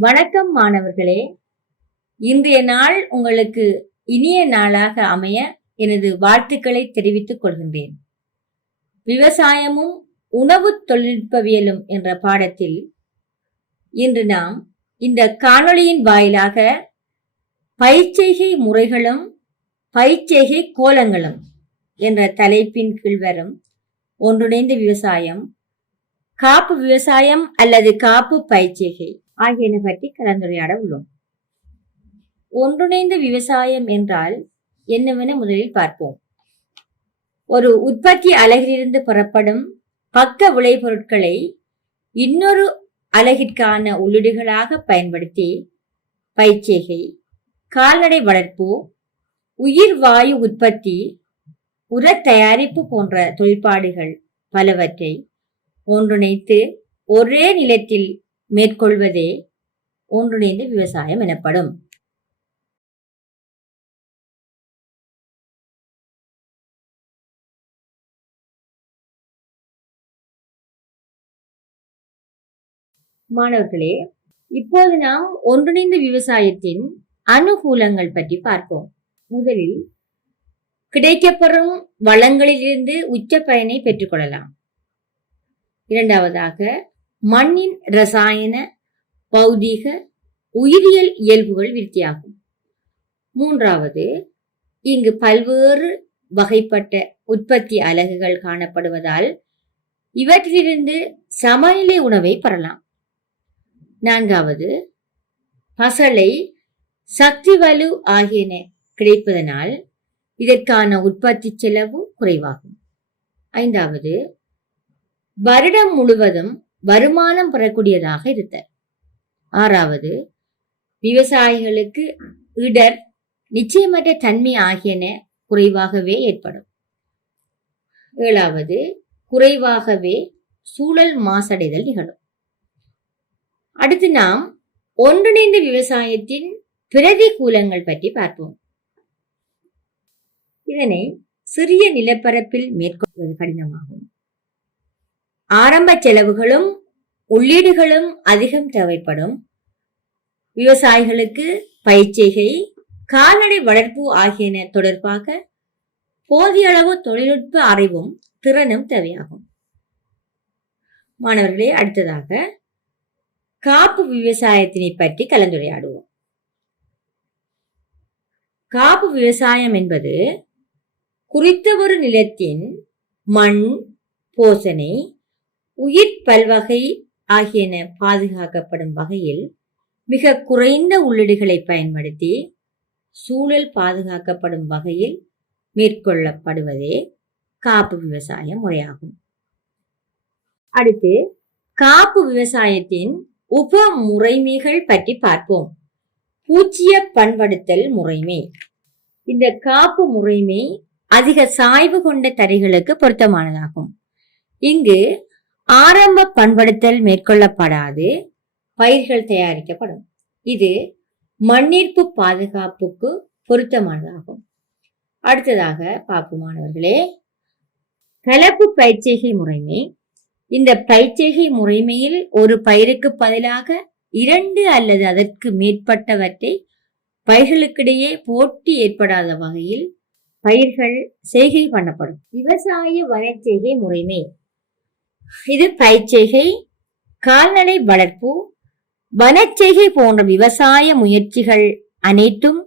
வணக்கம் மாணவர்களே. இன்றைய நாள் உங்களுக்கு இனிய நாளாக அமைய எனது வாழ்த்துக்களை தெரிவித்துக் கொள்கின்றேன். விவசாயமும் உணவு தொழில்நுட்பவியலும் என்ற பாடத்தில் இன்று நாம் இந்த காணொளியின் வாயிலாக பயிற்செய்கை முறைகளும் பயிற்செய்கை கோலங்களும் என்ற தலைப்பின் கீழ் வரும் ஒன்றிணைந்த விவசாயம் காப்பு விவசாயம் அல்லது காப்பு பயிற்சிகை ஆகியன பற்றி கலந்துரையாட உள்ளோம். ஒன்றிணைந்த விவசாயம் என்றால் என்னவென முதலில் பார்ப்போம். ஒரு உற்பத்தி அலகிலிருந்து புறப்படும் பக்க விளைபொருட்களை இன்னொரு அலகிற்கான உள்ளீடுகளாக பயன்படுத்தி பயிற்சிகை கால்நடை வளர்ப்பு உயிர் வாயு உற்பத்தி உர தயாரிப்பு போன்ற தொழிற்பாடுகள் பலவற்றை ஒன்றிணைத்து ஒரே நிலத்தில் மேற்கொள்வதே ஒன்றிணைந்த விவசாயம் எனப்படும். மாணவர்களே இப்போது நாம் ஒன்றிணைந்த விவசாயத்தின் அனுகூலங்கள் பற்றி பார்ப்போம். முதலில் கிடைக்கப்பெறும் வளங்களிலிருந்து உச்ச பயனை பெற்றுக்கொள்ளலாம். இரண்டாவதாக மண்ணின் ரசாயன பௌதீக உயிரியல் இயல்புகள் விருத்தியாகும். மூன்றாவது இங்கு பல்வேறு வகைப்பட்ட உற்பத்தி அலகுகள் காணப்படுவதால் இவற்றிலிருந்து சமநிலை உணவை பெறலாம். நான்காவது பசலை சக்தி வலு ஆகியன கிடைப்பதனால் இதற்கான உற்பத்தி செலவு குறைவாகும். ஐந்தாவது வருடம் முழுவதும் வருமானம் பெறக்கூடியதாக இருத்தல். ஆறாவது விவசாயிகளுக்கு இடர் நிச்சயமற்ற தன்மை ஆகியன குறைவாகவே ஏற்படும். ஏழாவது குறைவாகவே சூழல் மாசடைதல் நிகழும். அடுத்து நாம் ஒன்றிணைந்த விவசாயத்தின் பிரதிகூலங்கள் பற்றி பார்ப்போம். இதனை சிறிய நிலப்பரப்பில் மேற்கொள்வது கடினமாகும். ஆரம்ப செலவுகளும் உள்ளீடுகளும் அதிகம் தேவைப்படும். விவசாயிகளுக்கு பயிற்சிகை கால்நடை வளர்ப்பு ஆகியன தொடர்பாக போதிய அளவு தொழில்நுட்ப அறிவும் திறனும் தேவையாகும். மாணவர்களே அடுத்ததாக காப்பு விவசாயத்தினை பற்றி கலந்துரையாடுவோம். காப்பு விவசாயம் என்பது குறித்த ஒரு நிலத்தின் மண் போசனை உயிர் பல்வகை ஆகியன பாதுகாக்கப்படும் வகையில் மிக குறைந்த உள்ளீடுகளை பயன்படுத்தி சூழல் பாதுகாக்கப்படும் வகையில் மேற்கொள்ளப்படுவதே காப்பு விவசாய முறையாகும். அடுத்து காப்பு விவசாயத்தின் உப முறைமைகள் பற்றி பார்ப்போம். பூச்சிய பண்படுத்தல் முறைமை. இந்த காப்பு முறைமை அதிக சாய்வு கொண்ட தரைகளுக்கு பொருத்தமானதாகும். இங்கு ஆரம்ப பண்படுத்தல் மேற்கொள்ளப்படாது. பயிர்கள் தயாரிக்கப்படும். இது மண்ணீர்ப்பு பாதுகாப்புக்கு பொருத்தமானதாகும். அடுத்ததாக பார்ப்போம் மாணவர்களே. கலப்பு பயிற்சிகை முறைமை. இந்த பயிற்சிகை முறைமையில் ஒரு பயிருக்கு பதிலாக இரண்டு அல்லது அதற்கு மேற்பட்டவற்றை பயிர்களுக்கிடையே போட்டி ஏற்படாத வகையில் பயிர்கள் செய்கை பண்ணப்படும். விவசாய வனச்செய்கை முறைமை. இது பயிற்சிகை கால்நடை வளர்ப்பு வனச்செய்கை போன்ற விவசாய முயற்சிகள் அனைத்தும்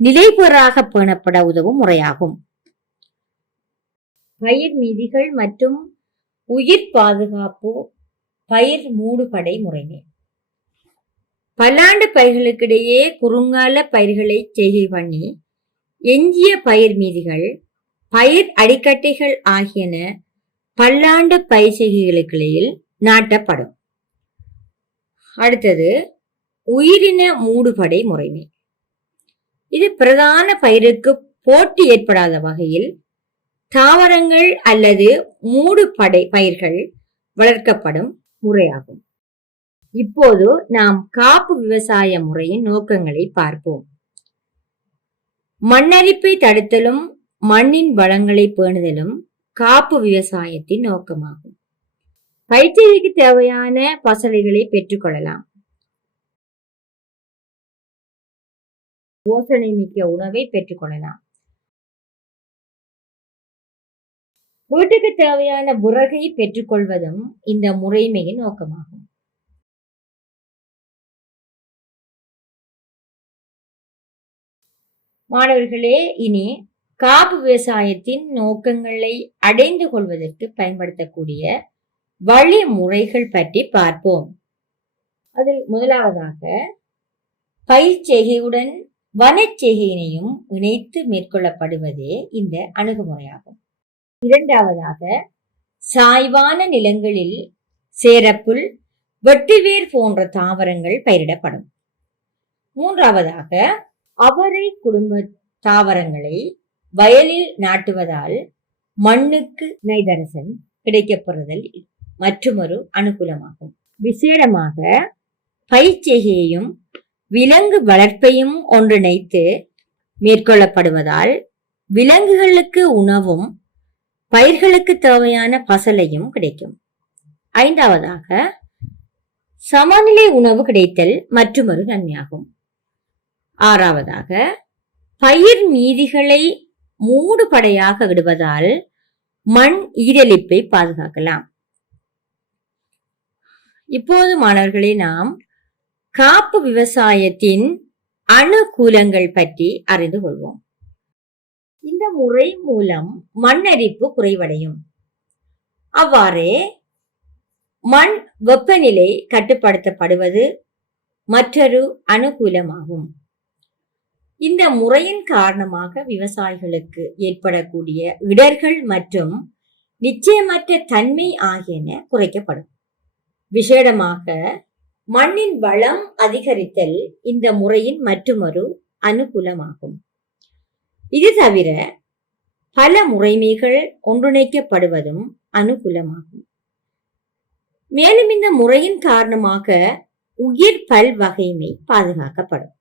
நிலைபெறாக பேணப்பட உதவும் முறையாகும். பயிர் மீதிகள் மற்றும் உயிர் பாதுகாப்பு பயிர் மூடுபடை முறைமை. பல்லாண்டு பயிர்களுக்கிடையே குறுங்கால பயிர்களை செய்கை பண்ணி எஞ்சிய பயிர் மீதிகள் பயிர் அடிக்கட்டைகள் ஆகியன பல்லாண்டு பயிர் நாட்டப்படும். அடுத்தது உயிரின மூடுபடை முறைமை. இது பிரதான பயிருக்கு போட்டி ஏற்படாத வகையில் தாவரங்கள் அல்லது மூடுபடை பயிர்கள் வளர்க்கப்படும் முறையாகும். இப்போது நாம் காப்பு விவசாய முறையின் நோக்கங்களை பார்ப்போம். மண்ணரிப்பை தடுத்தலும் மண்ணின் வளங்களை பேணுதலும் காப்பு விவசாயத்தின் நோக்கமாகும். பயிற்சிக்கு தேவையான பசலைகளை பெற்றுக்கொள்ளலாம். போஷணை மிக்க உணவை பெற்றுக்கொள்ளலாம். வீட்டுக்கு தேவையான விறகை பெற்றுக்கொள்வதும் இந்த முறைமையின் நோக்கமாகும். மாணவர்களே இனி காப்பு விவசாயத்தின் நோக்கங்களை அடைந்து கொள்வதற்கு பயன்படுத்தக்கூடிய வழிமுறைகள் பற்றி பார்ப்போம். அதில் முதலாவதாக பயிர்ச்செய்கையுடன் வனச்செய்கையினையும் இணைத்து மேற்கொள்ளப்படுவதே இந்த அணுகுமுறையாகும். இரண்டாவதாக சாய்வான நிலங்களில் சேரப்புல் வெட்டிவேர் போன்ற தாவரங்கள் பயிரிடப்படும். மூன்றாவதாக அவரை குடும்ப தாவரங்களை வயலில் நாட்டுவதால் மண்ணுக்கு நைதரசன் கிடைக்கப்படுதல் மற்றுமொரு அனுகூலமாகும். விசேடமாக பயிற்சிகையையும் விலங்கு வளர்ப்பையும் ஒன்றிணைத்து மேற்கொள்ளப்படுவதால் விலங்குகளுக்கு உணவும் பயிர்களுக்கு தேவையான பசலையும் கிடைக்கும். ஐந்தாவதாக சமநிலை உணவு கிடைத்தல் மற்றுமொரு நன்மையாகும். ஆறாவதாக பயிர் மீதிகளை மூடுபடையாக விடுவதால் மண் ஈரலிப்பை பாதுகாக்கலாம். இப்போது மாணவர்களை நாம் காப்பு விவசாயத்தின் அனுகூலங்கள் பற்றி அறிந்து கொள்வோம். இந்த முறை மூலம் மண்ணரிப்பு குறைவடையும். அவ்வாறே மண் வெப்பநிலை கட்டுப்படுத்தப்படுவது மற்றொரு அனுகூலமாகும். இந்த முறையின் காரணமாக விவசாயிகளுக்கு ஏற்படக்கூடிய இடர்கள் மற்றும் நிச்சயமற்ற தன்மை ஆகியன குறைக்கப்படும். விசேடமாக மண்ணின் வளம் அதிகரித்தல் இந்த முறையின் மற்றொரு அனுகூலமாகும். இது தவிர பல முறைமைகள் ஒன்றிணைக்கப்படுவதும் அனுகூலமாகும். மேலும் இந்த முறையின் காரணமாக உயிர் பல் வகைமை பாதுகாக்கப்படும்.